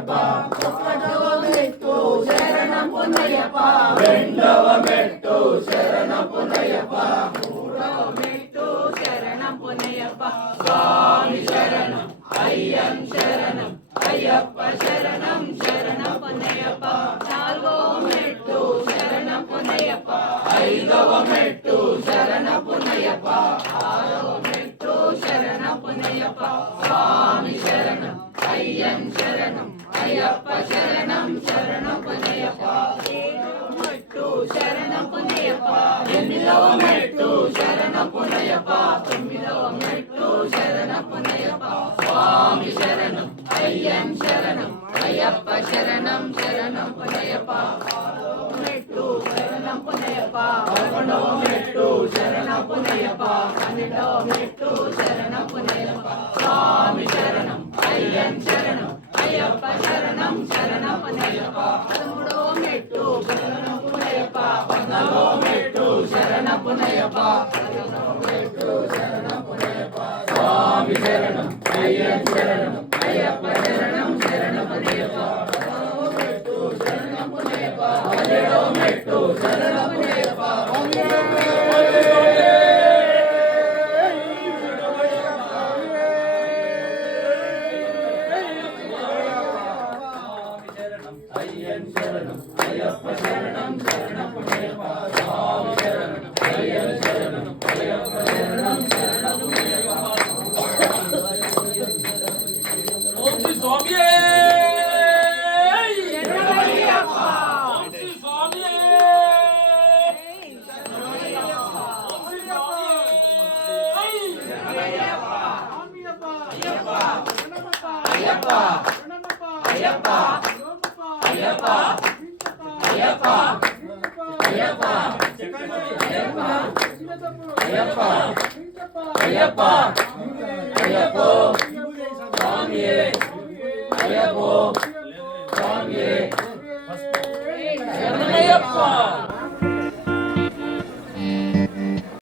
పొన్నయ్యప్ప ఒకటవ మెట్టు శరణం పొన్నయ్యప్ప రెండవ మెట్టు శరణం పొన్నయ్యప్ప మూడవ మెట్టు శరణం పొన్నయ్యప్ప స్వామి శరణం అయ్యం శరణం అయ్యప్ప శరణం శరణం పొన్నయ్యప్ప నాలుగవ మెట్టు శరణం పొన్నయ్యప్ప ఐదవ మెట్టు శరణం పొన్నయ్యప్ప ఆరవ మెట్టు శరణం పొన్నయ్యప్ప స్వామి శరణం అయ్యం శరణం అయ్యప్ప శరణం శరణం పొన్నయ్యప్ప ఏడవ మెట్టు శరణం పొన్నయ్యప్ప ఎనిమిదవ మెట్టు శరణం పొన్నయ్యప్ప తొమ్మిదవ మెట్టు శరణం పొన్నయ్యప్ప స్వామి శరణం అయ్యం శరణం అయ్యప్ప శరణం శరణం పొన్నయ్యప్ప మెట్టు శరణం పొన్నయ్యప్ప పదకొండవ మెట్టు శరణం పొన్నయ్యప్ప పన్నెండవ మెట్టు శరణం పొన్నయ్యప్ప స్వామి శరణం అయ్యం శరణం అయ్యప్ప శరణం శరణం పొన్నయ్యప్ప పదమూడవ మెట్టు శరణం పొన్నయ్యప్ప పద్నాలుగవ మెట్టు శరణం పొన్నయ్యప్ప స్వామి శరణం అయ్యం శరణం అయ్యప్ప శరణం శరణం పొన్నయ్యప్ప పదిహేడవ మెట్టు శరణం పొన్నయ్యప్ప అయ్యం శరణం అయ్యప్ప శరణం శరణం పొన్నయ్యప్ప స్వామి శరణం అయ్యం శరణం అయ్యప్ప శరణం శరణం పొన్నయ్యప్ప ఓం శ్రీ స్వామియే శరణమయ్యప్ప ఓం శ్రీ స్వామియే ఓం శ్రీ స్వామియే అయ్యప్ప అయ్యప్ప అయ్యప్ప అయ్యప్ప అయ్యప్ప అయ్యప్ప అయ్యప్ప అయ్యప్ప స్వామియే అయ్యప్ప స్వామియే శరణమయ్యప్ప